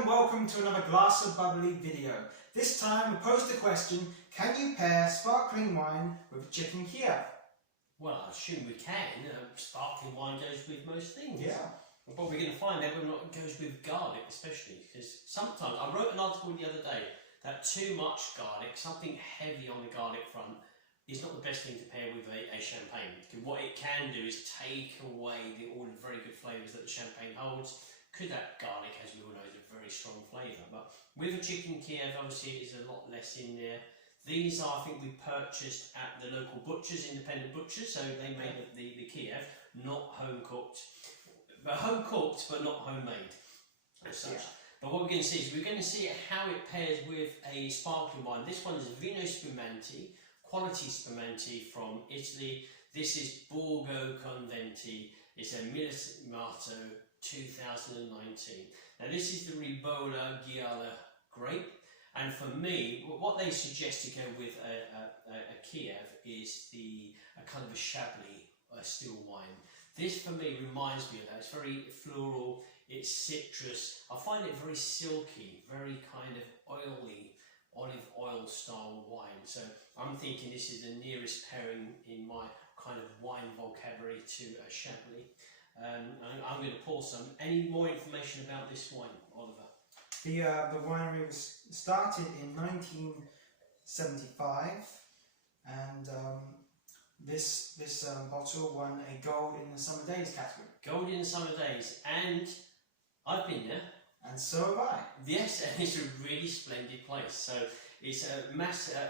and welcome to another Glass of Bubbly video. This time we posed the question, can you pair sparkling wine with Chicken Kiev? Well, I assume we can. Sparkling wine goes with most things. Yeah. But we're going to find out whether or not it goes with garlic, especially, because sometimes, I wrote an article the other day that too much garlic, something heavy on the garlic front, is not the best thing to pair with a champagne. Because what it can do is take away all the very good flavours that the champagne holds. Because that garlic, as we all know, is a very strong flavour. But with a Chicken Kiev, obviously, it is a lot less in there. These are, I think, we purchased at the local butchers, independent butchers, so they made the Kiev, not home cooked. But home cooked, but not homemade as such. Yeah. But what we're going to see is we're going to see how it pairs with a sparkling wine. This one is Vino Spumante, quality Spumante from Italy. This is Borgo Conventi. It's a Millesimato 2019. Now this is the Ribolla Gialla grape, and for me, what they suggest to go with a Kiev is a kind of a Chablis still wine. This for me reminds me of that. It's very floral, it's citrus. I find it very silky, very kind of oily, olive oil style wine. So I'm thinking this is the nearest pairing in my kind of wine vocabulary to a Chablis. I'm going to pour some. Any more information about this wine, Oliver? The winery was started in 1975, and this bottle won a Gold in the Summer Days category. Gold in the Summer Days, and I've been there. And so have I. Yes, and it's a really splendid place. So it's a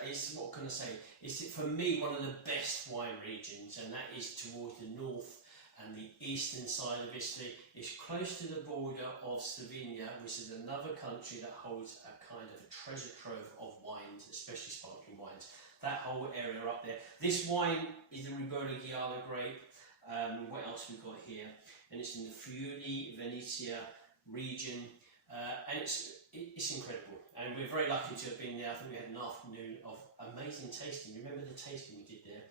it's, what can I say? It's for me one of the best wine regions, and that is towards the north and the eastern side of Italy. It's close to the border of Slovenia, which is another country that holds a kind of a treasure trove of wines, especially sparkling wines. That whole area up there. This wine is the Ribolla Gialla grape. What else we got here? And it's in the Friuli Venezia region, and it's incredible. And we're very lucky to have been there. I think we had an afternoon of amazing tasting. Remember the tasting we did there?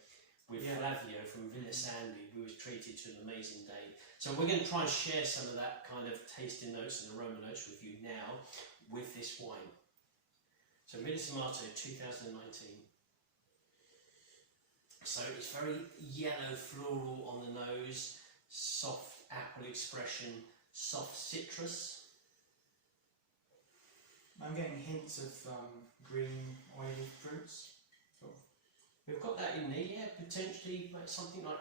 With Flavio from Villa Sandy, we was treated to an amazing day. So we're going to try and share some of that kind of tasting notes and aroma notes with you now with this wine. So Millesimato 2019. So it's very yellow floral on the nose, soft apple expression, soft citrus. I'm getting hints of green oily fruits. We've got that in there, yeah, potentially something like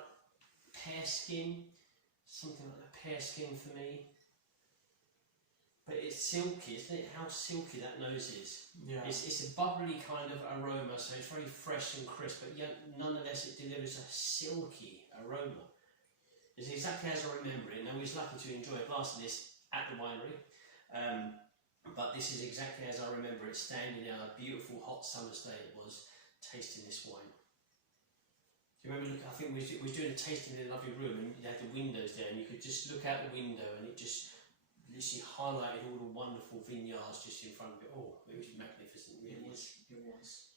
pear skin, something like a pear skin for me. But it's silky, isn't it? How silky that nose is. Yeah. It's a bubbly kind of aroma, so it's very fresh and crisp, but yet nonetheless it delivers a silky aroma. It's exactly as I remember it, and I was lucky to enjoy a glass of this at the winery. But this is exactly as I remember it, standing on a beautiful hot summer's day it was, tasting this wine. Do you remember, I think we was doing a tasting in a lovely room, and you had the windows there, and you could just look out the window and it just literally highlighted all the wonderful vineyards just in front of it. Oh, it was magnificent, really. It was.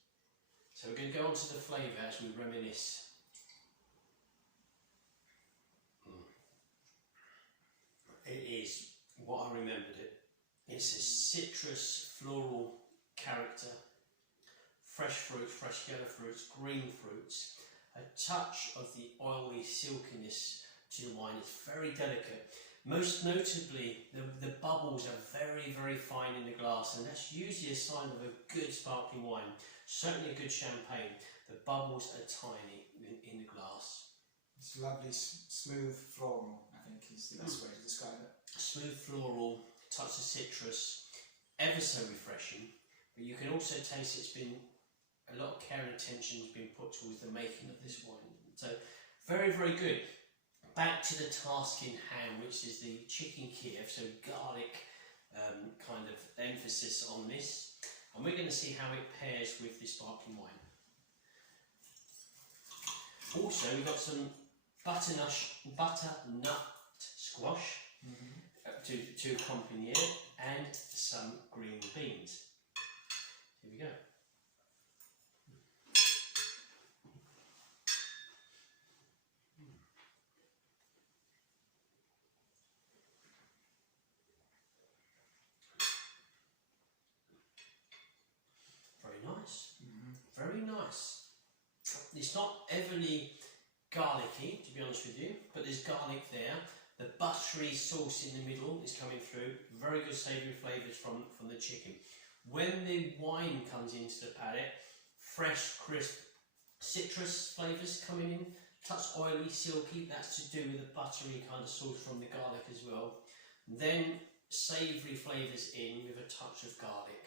So we're going to go on to the flavour as we reminisce. It is what I remembered it. It's a citrus, floral character, fresh fruits, fresh yellow fruits, green fruits, a touch of the oily silkiness to the wine. It's very delicate. Most notably, the bubbles are very, very fine in the glass, and that's usually a sign of a good sparkling wine, certainly a good champagne. The bubbles are tiny in the glass. It's lovely, smooth floral, I think is the best way to describe it. Smooth floral, touch of citrus, ever so refreshing, but you can also taste it's been a lot of care and attention has been put towards the making of this wine. So very, very good. Back to the task in hand, which is the Chicken Kiev, so garlic kind of emphasis on this. And we're going to see how it pairs with the sparkling wine. Also, we've got some butternut squash to accompany it, and some green beans. Here we go. It's not heavily garlicky, to be honest with you, but there's garlic there. The buttery sauce in the middle is coming through. Very good savoury flavours from the chicken. When the wine comes into the palate, fresh, crisp citrus flavours coming in, touch oily, silky, that's to do with the buttery kind of sauce from the garlic as well. Then savoury flavours in with a touch of garlic,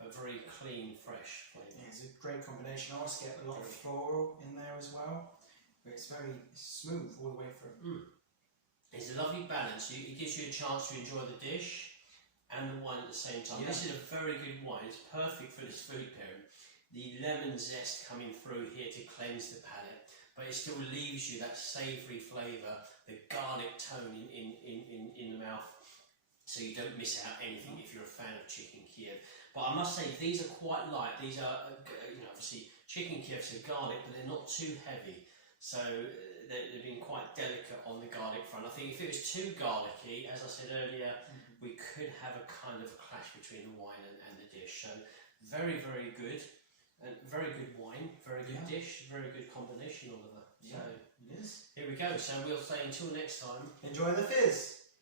but very clean, fresh flavour. Yeah, it's a great combination. I also get a lot of floral in there as well, but it's very smooth all the way through. It's a lovely balance. It gives you a chance to enjoy the dish and the wine at the same time. Yeah. This is a very good wine. It's perfect for this food pairing. The lemon zest coming through here to cleanse the palate, but it still leaves you that savoury flavour, the garlic tone in the mouth, so you don't miss out anything if you're a fan of Chicken Kiev. But I must say, these are quite light. These are, obviously Chicken Kievs are garlic, but they're not too heavy. So they've been quite delicate on the garlic front. I think if it was too garlicky, as I said earlier, we could have a kind of a clash between the wine and the dish. So very, very good. And very good wine, very good dish, very good combination, Oliver. So it is. here we go. So we'll say until next time. Enjoy the fizz.